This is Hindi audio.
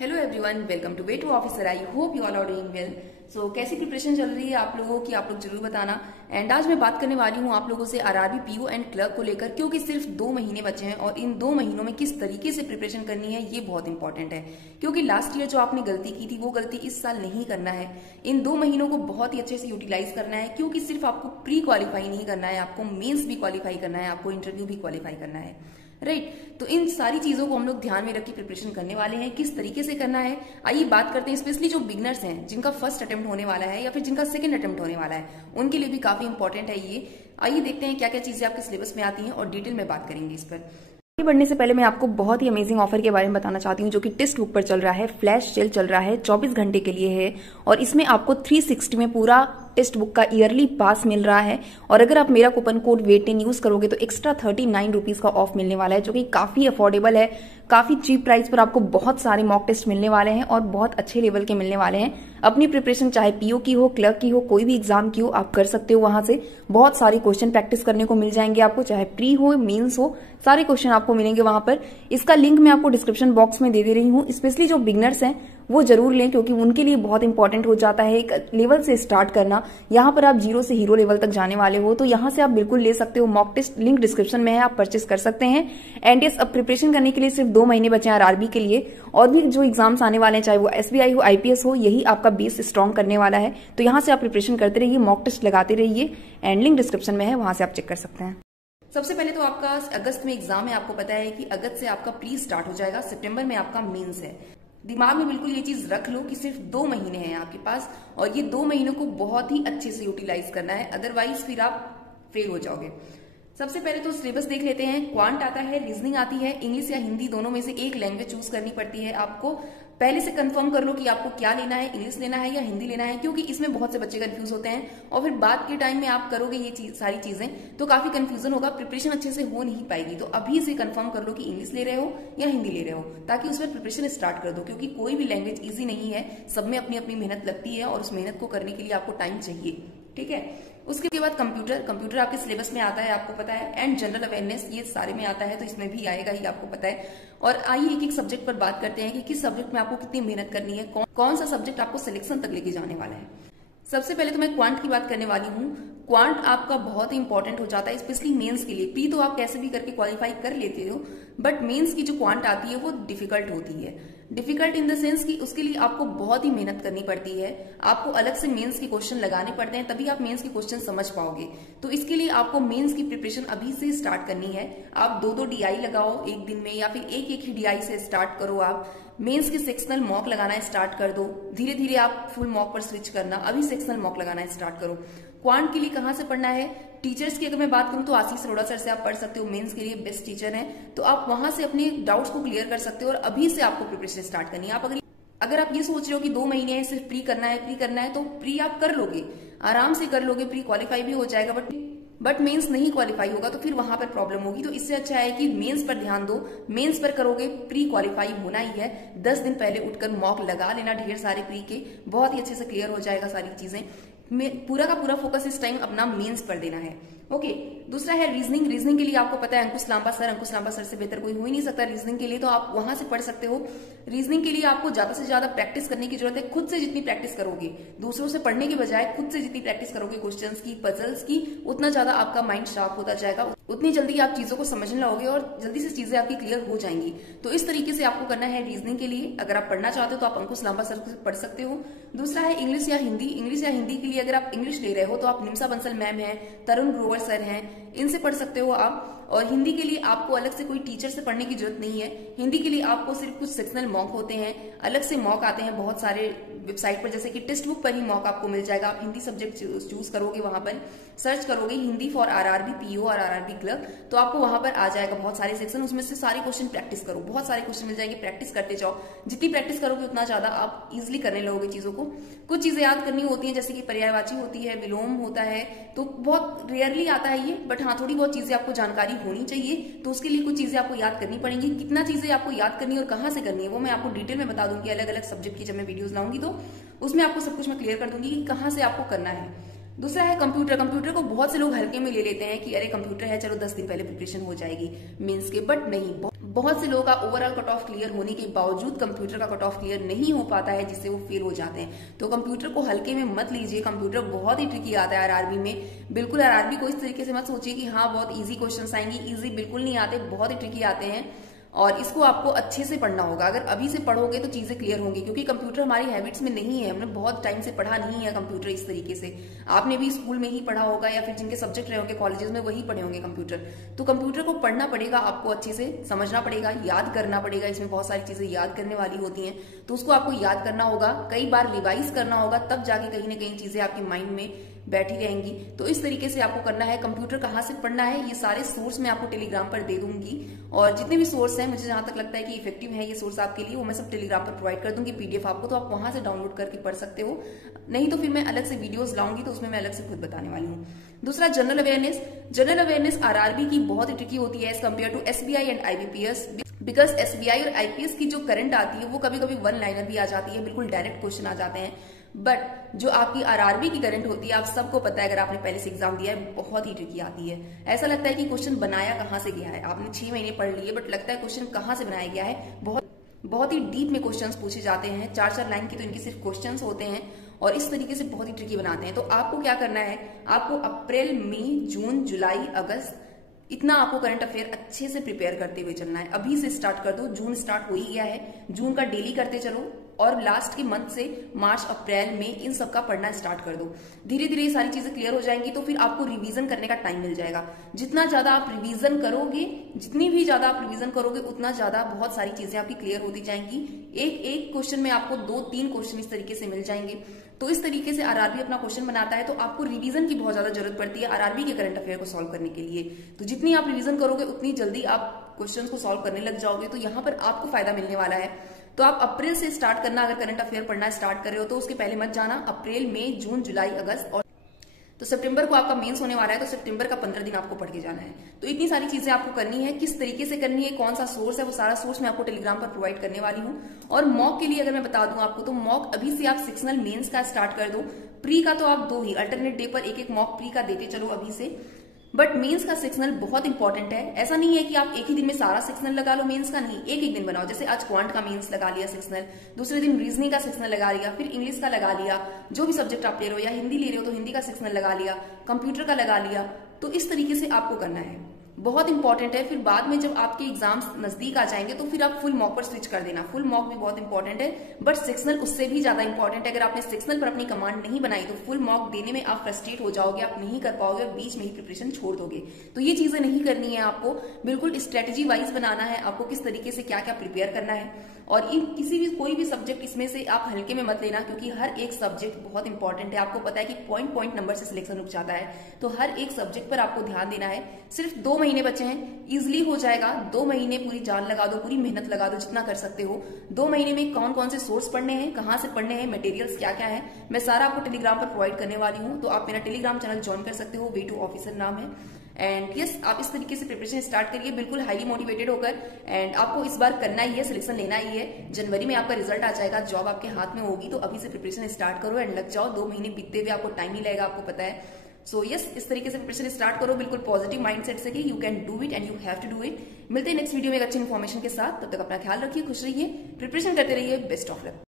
Hello everyone, welcome to way to officer. I hope you all are doing well. So कैसी प्रिपरेशन चल रही है आप लोगों की, आप लोग जरूर बताना। एंड आज मैं बात करने वाली हूँ आप लोगों से आरआरबी पीओ एंड क्लर्क को लेकर, क्योंकि सिर्फ 2 महीने बचे हैं और इन 2 महीनों में किस तरीके से प्रिपरेशन करनी है ये बहुत इंपॉर्टेंट है। क्योंकि लास्ट ईयर जो आपने गलती की थी वो गलती इस साल नहीं करना है। इन 2 महीनों को बहुत ही अच्छे से यूटिलाइज करना है, क्योंकि सिर्फ आपको प्री क्वालिफाई नहीं करना है, आपको मेन्स भी क्वालिफाई करना है, आपको इंटरव्यू भी क्वालिफाई करना है। राइट तो इन सारी चीजों को हम लोग ध्यान में रख के प्रिपरेशन करने वाले हैं। किस तरीके से करना है आइए बात करते हैं। स्पेशली जो बिगनर्स हैं, जिनका फर्स्ट अटेम्प्ट होने वाला है या फिर जिनका सेकंड अटेम्प्ट होने वाला है, उनके लिए भी काफी इंपॉर्टेंट है ये। आइए देखते हैं क्या क्या चीजें आपके सिलेबस में आती हैं और डिटेल में बात करेंगे इस पर। आगे बढ़ने से पहले मैं आपको बहुत ही अमेजिंग ऑफर के बारे में बताना चाहती हूँ, जो कि टेक्स्ट बुक पर चल रहा है। फ्लैश सेल चल रहा है, 24 घंटे के लिए है और इसमें आपको 360 में पूरा टेक्स्ट बुक का ईयरली पास मिल रहा है। और अगर आप मेरा कूपन कोड वेट10 यूज करोगे तो एक्स्ट्रा 39 रुपीज का ऑफ मिलने वाला है, जो कि काफी अफोर्डेबल है। काफी चीप प्राइस पर आपको बहुत सारे मॉक टेस्ट मिलने वाले हैं और बहुत अच्छे लेवल के मिलने वाले हैं। अपनी प्रिपरेशन चाहे पीओ की हो, क्लर्क की हो, कोई भी एग्जाम की हो, आप कर सकते हो। वहां से बहुत सारे क्वेश्चन प्रैक्टिस करने को मिल जाएंगे आपको, चाहे प्री हो मेंस हो, सारे क्वेश्चन आपको मिलेंगे वहां पर। इसका लिंक मैं आपको डिस्क्रिप्शन बॉक्स में दे रही हूँ। स्पेशली जो बिगनर्स हैं वो जरूर लें, क्योंकि उनके लिए बहुत इंपॉर्टेंट हो जाता है एक लेवल से स्टार्ट करना। यहाँ पर आप 0 से हीरो लेवल तक जाने वाले हो, तो यहाँ से आप बिल्कुल ले सकते हो। मॉक टेस्ट लिंक डिस्क्रिप्शन में है, आप परचेस कर सकते हैं। एंड यस, अब प्रिपरेशन करने के लिए सिर्फ 2 महीने बचे हैं आरआरबी के लिए। और भी जो एग्जाम्स आने वाले हैं, चाहे वो एसबीआई हो, आईपीएस हो, यही आपका बेस स्ट्रॉन्ग करने वाला है। तो यहाँ से आप प्रिपरेशन करते रहिए, मॉक टेस्ट लगाते रहिए एंड लिंक डिस्क्रिप्शन में है, वहां से आप चेक कर सकते हैं। सबसे पहले तो आपका अगस्त में एग्जाम है। आपको पता है कि अगस्त से आपका प्री स्टार्ट हो जाएगा, सितंबर में आपका मेंस है। दिमाग में बिल्कुल ये चीज रख लो कि सिर्फ 2 महीने हैं आपके पास और ये 2 महीनों को बहुत ही अच्छे से यूटिलाइज करना है, अदरवाइज फिर आप फेल हो जाओगे। सबसे पहले तो सिलेबस देख लेते हैं। क्वांट आता है, रीजनिंग आती है, इंग्लिश या हिंदी दोनों में से एक लैंग्वेज चूज करनी पड़ती है आपको। पहले से कंफर्म कर लो कि आपको क्या लेना है, इंग्लिश लेना है या हिंदी लेना है, क्योंकि इसमें बहुत से बच्चे कंफ्यूज होते हैं और फिर बाद के टाइम में आप करोगे ये सारी चीजें तो काफी कंफ्यूजन होगा, प्रिपरेशन अच्छे से हो नहीं पाएगी। तो अभी से कंफर्म कर लो कि इंग्लिश ले रहे हो या हिंदी ले रहे हो, ताकि उस पर प्रिपरेशन स्टार्ट कर दो। क्योंकि कोई भी लैंग्वेज ईजी नहीं है, सब में अपनी अपनी मेहनत लगती है और उस मेहनत को करने के लिए आपको टाइम चाहिए। ठीक है, उसके बाद कंप्यूटर आपके सिलेबस में आता है, आपको पता है। एंड जनरल अवेयरनेस, ये सारे में आता है, तो इसमें भी आएगा ही, आपको पता है। और आइए एक एक सब्जेक्ट पर बात करते हैं कि किस सब्जेक्ट में आपको कितनी मेहनत करनी है, कौन सा सब्जेक्ट आपको सिलेक्शन तक लेके जाने वाला है। सबसे पहले तो मैं क्वांट की बात करने वाली हूँ। क्वांट आपका बहुत ही इंपॉर्टेंट हो जाता है, स्पेशली मेंस के लिए। प्री तो आप कैसे भी करके क्वालिफाई कर लेते हो, बट मेंस की जो क्वांट आती है वो डिफिकल्ट होती है। डिफिकल्ट इन द सेंस कि उसके लिए आपको बहुत ही मेहनत करनी पड़ती है, आपको अलग से मेंस के क्वेश्चन लगाने पड़ते हैं, तभी आप मेंस के क्वेश्चन समझ पाओगे। तो इसके लिए आपको मेंस की प्रिपरेशन अभी से स्टार्ट करनी है। आप 2-2 डीआई लगाओ एक दिन में, या फिर एक ही डीआई से स्टार्ट करो। आप मेंस के सेक्शनल मॉक लगाना स्टार्ट कर दो, धीरे धीरे आप फुल मॉक पर स्विच करना, अभी सेक्शनल मॉक लगाना स्टार्ट करो। क्वांट के लिए कहां से पढ़ना है, टीचर्स की अगर मैं बात करूं तो आशीष अरोड़ा सर से आप पढ़ सकते हो, मेंस के लिए बेस्ट टीचर हैं। तो आप वहां से अपने डाउट्स को क्लियर कर सकते हो और अभी से आपको प्रिपरेशन स्टार्ट करनी है। आप अगर आप ये सोच रहे हो कि 2 महीने हैं, सिर्फ प्री करना है, तो प्री आप कर लोगे, आराम से कर लोगे, प्री क्वालिफाई भी हो जाएगा। बट मेंस नहीं क्वालिफाई होगा तो फिर वहां पर प्रॉब्लम होगी। तो इससे अच्छा है कि मेंस पर ध्यान दो। मेंस पर करोगे, प्री क्वालिफाई होना ही है। 10 दिन पहले उठकर मॉक लगा लेना ढेर सारे प्री के, बहुत ही अच्छे से क्लियर हो जाएगा सारी चीजें। पूरा का पूरा फोकस इस टाइम अपना मेंस पर देना है। ओके, दूसरा है रीजनिंग के लिए आपको पता है अंकुश लांबा सर से बेहतर कोई हो ही नहीं सकता रीजनिंग के लिए, तो आप वहां से पढ़ सकते हो। रीजनिंग के लिए आपको ज्यादा से ज्यादा प्रैक्टिस करने की जरूरत है। खुद से जितनी प्रैक्टिस करोगे, दूसरों से पढ़ने के बजाय खुद से जितनी प्रैक्टिस करोगे क्वेश्चंस की, पजल्स की, उतना ज्यादा आपका माइंड शार्प होता जाएगा, उतनी जल्दी आप चीजों को समझने लगोगे और जल्दी से चीजें आपकी क्लियर हो जाएंगी। तो इस तरीके से आपको करना है रीजनिंग के लिए। अगर आप पढ़ना चाहते हो तो आप अंकुश लांबा सर से पढ़ सकते हो। दूसरा है इंग्लिश या हिंदी के लिए अगर आप इंग्लिश ले रहे हो तो आप निम्सा बंसल मैम है, तरुण ग्रोवर सर हैं, इनसे पढ़ सकते हो आप। और हिंदी के लिए आपको अलग से कोई टीचर से पढ़ने की जरूरत नहीं है। हिंदी के लिए आपको सिर्फ कुछ सेक्शनल मॉक होते हैं, अलग से मॉक आते हैं बहुत सारे वेबसाइट पर, जैसे कि टेक्स्ट बुक पर ही मॉक आपको मिल जाएगा। आप हिंदी सब्जेक्ट चूज करोगे, वहां पर सर्च करोगे हिंदी फॉर आरआरबी पीओ और आरआरबी क्लर्क, तो आपको वहां पर आ जाएगा बहुत सारे सेक्शन। उसमें से सारे क्वेश्चन प्रैक्टिस करो, बहुत सारे क्वेश्चन मिल जाएंगे, प्रैक्टिस करते जाओ। जितनी प्रैक्टिस करोगे उतना ज्यादा आप इजिली करने लगोगे चीजों को। कुछ चीजें याद करनी होती है, जैसे कि पर्यायवाची होती है, विलोम होता है, तो बहुत रेयरली आता है ये, बट हाँ थोड़ी बहुत चीजें आपको जानकारी होनी चाहिए। तो उसके लिए कुछ चीजें आपको याद करनी पड़ेंगी। कितना चीजें आपको याद करनी है और कहां से करनी है वो मैं आपको डिटेल में बता दूंगी। अलग अलग सब्जेक्ट की जब मैं वीडियोस लाऊंगी तो उसमें आपको सब कुछ मैं क्लियर कर दूंगी कि कहां से आपको करना है। दूसरा है कंप्यूटर को बहुत से लोग हल्के में ले लेते हैं कि अरे कंप्यूटर है, चलो 10 दिन पहले प्रिपरेशन हो जाएगी मेंस के, बट नहीं। बहुत से लोगों का ओवरऑल कट ऑफ क्लियर होने के बावजूद कंप्यूटर का कट ऑफ क्लियर नहीं हो पाता है, जिससे वो फेल हो जाते हैं। तो कंप्यूटर को हल्के में मत लीजिए, कंप्यूटर बहुत ही ट्रिकी आता है आरआरबी में। बिल्कुल आरआरबी को इस तरीके से मत सोचिए कि हाँ बहुत इजी क्वेश्चंस आएंगे, इजी बिल्कुल नहीं आते, बहुत ही ट्रिकी आते हैं और इसको आपको अच्छे से पढ़ना होगा। अगर अभी से पढ़ोगे तो चीजें क्लियर होंगी, क्योंकि कंप्यूटर हमारी हैबिट्स में नहीं है, हमने बहुत टाइम से पढ़ा नहीं है कंप्यूटर इस तरीके से। आपने भी स्कूल में ही पढ़ा होगा या फिर जिनके सब्जेक्ट रहे होंगे कॉलेजेस में वही पढ़े होंगे कंप्यूटर। तो कंप्यूटर को पढ़ना पड़ेगा, आपको अच्छे से समझना पड़ेगा, याद करना पड़ेगा। इसमें बहुत सारी चीजें याद करने वाली होती हैं, तो उसको आपको याद करना होगा, कई बार रिवाइज करना होगा, तब जाके कहीं ना कहीं चीजें आपके माइंड में बैठी रहेंगी। तो इस तरीके से आपको करना है। कंप्यूटर कहाँ से पढ़ना है ये सारे सोर्स मैं आपको टेलीग्राम पर दे दूंगी, और जितने भी सोर्स हैं मुझे जहां तक लगता है कि इफेक्टिव है ये सोर्स आपके लिए, वो मैं सब टेलीग्राम पर प्रोवाइड कर दूंगी पीडीएफ आपको, तो आप वहां से डाउनलोड करके पढ़ सकते हो। नहीं तो फिर मैं अलग से वीडियोस लाऊंगी, तो उसमें मैं अलग से खुद बताने वाली हूँ। दूसरा general awareness. General awareness RRB की बहुत ही ट्रिकी होती है as compare to SBI and IBPS, because SBI और आईपीएस की जो करंट आती है वो कभी कभी वन लाइनर भी आ जाती है, बिल्कुल डायरेक्ट क्वेश्चन आ जाते हैं। बट जो आपकी आरआरबी की करंट होती है, आप सबको पता है अगर आपने पहले से एग्जाम दिया है, बहुत ही ट्रिकी आती है। ऐसा लगता है कि क्वेश्चन बनाया कहाँ से गया है, आपने 6 महीने पढ़ लिए बट लगता है क्वेश्चन कहाँ से बनाया गया है। बहुत ही डीप में क्वेश्चंस पूछे जाते हैं, 4-4 लाइन की तो इनके सिर्फ क्वेश्चंस होते हैं और इस तरीके से बहुत ही ट्रिकी बनाते हैं। तो आपको क्या करना है, आपको अप्रैल, मई, जून, जुलाई, अगस्त, इतना आपको करंट अफेयर अच्छे से प्रिपेयर करते हुए चलना है। अभी से स्टार्ट कर दो, जून स्टार्ट हो ही गया है, जून का डेली करते चलो और लास्ट के मंथ से मार्च, अप्रैल में इन सब का पढ़ना स्टार्ट कर दो। धीरे धीरे ये सारी चीजें क्लियर हो जाएंगी, तो फिर आपको रिवीजन करने का टाइम मिल जाएगा। जितना ज्यादा आप रिवीजन करोगे, जितनी भी ज्यादा आप रिवीजन करोगे, उतना ज्यादा बहुत सारी चीजें आपकी क्लियर होती जाएंगी। एक एक क्वेश्चन में आपको 2-3 क्वेश्चन इस तरीके से मिल जाएंगे। तो इस तरीके से आरआरबी अपना क्वेश्चन बनाता है, तो आपको रिवीजन की बहुत ज्यादा जरूरत पड़ती है आरआरबी के करंट अफेयर को सॉल्व करने के लिए। तो जितनी आप रिवीजन करोगे उतनी जल्दी आप क्वेश्चन को सॉल्व करने लग जाओगे, तो यहाँ पर आपको फायदा मिलने वाला है। तो आप अप्रैल से स्टार्ट करना, अगर करंट अफेयर पढ़ना स्टार्ट कर रहे हो तो उसके पहले मत जाना। अप्रैल, मई, जून, जुलाई, अगस्त और तो सितंबर को आपका मेंस होने वाला है, तो सितंबर का 15 दिन आपको पढ़ के जाना है। तो इतनी सारी चीजें आपको करनी है। किस तरीके से करनी है, कौन सा सोर्स है, वो सारा सोर्स मैं आपको टेलीग्राम पर प्रोवाइड करने वाली हूँ। और मॉक के लिए अगर मैं बता दूं आपको, तो मॉक अभी से आप सेक्शनल मेंस का स्टार्ट कर दो। प्री का तो आप 2 ही अल्टरनेट डे पर एक मॉक प्री का देते चलो अभी से। बट मेंस का सेक्शनल बहुत इंपॉर्टेंट है। ऐसा नहीं है कि आप एक ही दिन में सारा सेक्शनल लगा लो, मेंस का नहीं, एक एक दिन बनाओ। जैसे आज क्वांट का मेंस लगा लिया सेक्शनल, दूसरे दिन रीजनिंग का सेक्शनल लगा लिया, फिर इंग्लिश का लगा लिया, जो भी सब्जेक्ट आप ले रहे हो, या हिंदी ले रहे हो तो हिंदी का सेक्शनल लगा लिया, कंप्यूटर का लगा लिया। तो इस तरीके से आपको करना है, बहुत इंपॉर्टेंट है। फिर बाद में जब आपके एग्जाम्स नजदीक आ जाएंगे तो फिर आप फुल मॉक पर स्विच कर देना। फुल मॉक भी बहुत इंपॉर्टेंट है, बट सेक्शनल उससे भी ज्यादा इंपॉर्टेंट है। अगर आपने सेक्शनल पर अपनी कमांड नहीं बनाई तो फुल मॉक देने में आप फ्रस्ट्रेट हो जाओगे, आप नहीं कर पाओगे और बीच में ही प्रिपरेशन छोड़ दोगे। तो ये चीजें नहीं करनी है आपको, बिल्कुल स्ट्रेटेजी वाइज बनाना है आपको, किस तरीके से क्या क्या प्रिपेयर करना है। और इन किसी भी कोई भी सब्जेक्ट इसमें से आप हल्के में मत लेना, क्योंकि हर एक सब्जेक्ट बहुत इंपॉर्टेंट है। आपको पता है कि पॉइंट नंबर से सिलेक्शन रुक जाता है, तो हर एक सब्जेक्ट पर आपको ध्यान देना है। सिर्फ 2 महीने बचे हैं, इजिली हो जाएगा। 2 महीने पूरी जान लगा दो, पूरी मेहनत लगा दो, जितना कर सकते हो। 2 महीने में कौन कौन से सोर्स पढ़ने हैं, कहाँ से पढ़ने हैं, मटेरियल्स क्या क्या है, मैं सारा आपको टेलीग्राम पर प्रोवाइड करने वाली हूँ। तो आप मेरा टेलीग्राम चैनल ज्वाइन कर सकते हो, V2 ऑफिसर नाम है। एंड यस, आप इस तरीके से प्रिपरेशन स्टार्ट करिए, बिल्कुल हाईली मोटिवेटेड होकर। एंड आपको इस बार करना ही है, सिलेक्शन लेना ही है। जनवरी में आपका रिजल्ट आ जाएगा, जॉब आपके हाथ में होगी, तो अभी से प्रिपरेशन स्टार्ट करो एंड लग जाओ। 2 महीने बीतते हुए आपको टाइम नहीं लगेगा, आपको पता है। सो यस, इस तरीके से प्रिपरेशन स्टार्ट करो, बिल्कुल पॉजिटिव माइंडसेट से कि you can do it and you have to do it. मिलते हैं नेक्स्ट वीडियो में एक अच्छी इन्फॉर्मेशन के साथ। तब तक अपना ख्याल रखिए, खुश रहिए, प्रिपरेशन करते रहिए। Best of luck.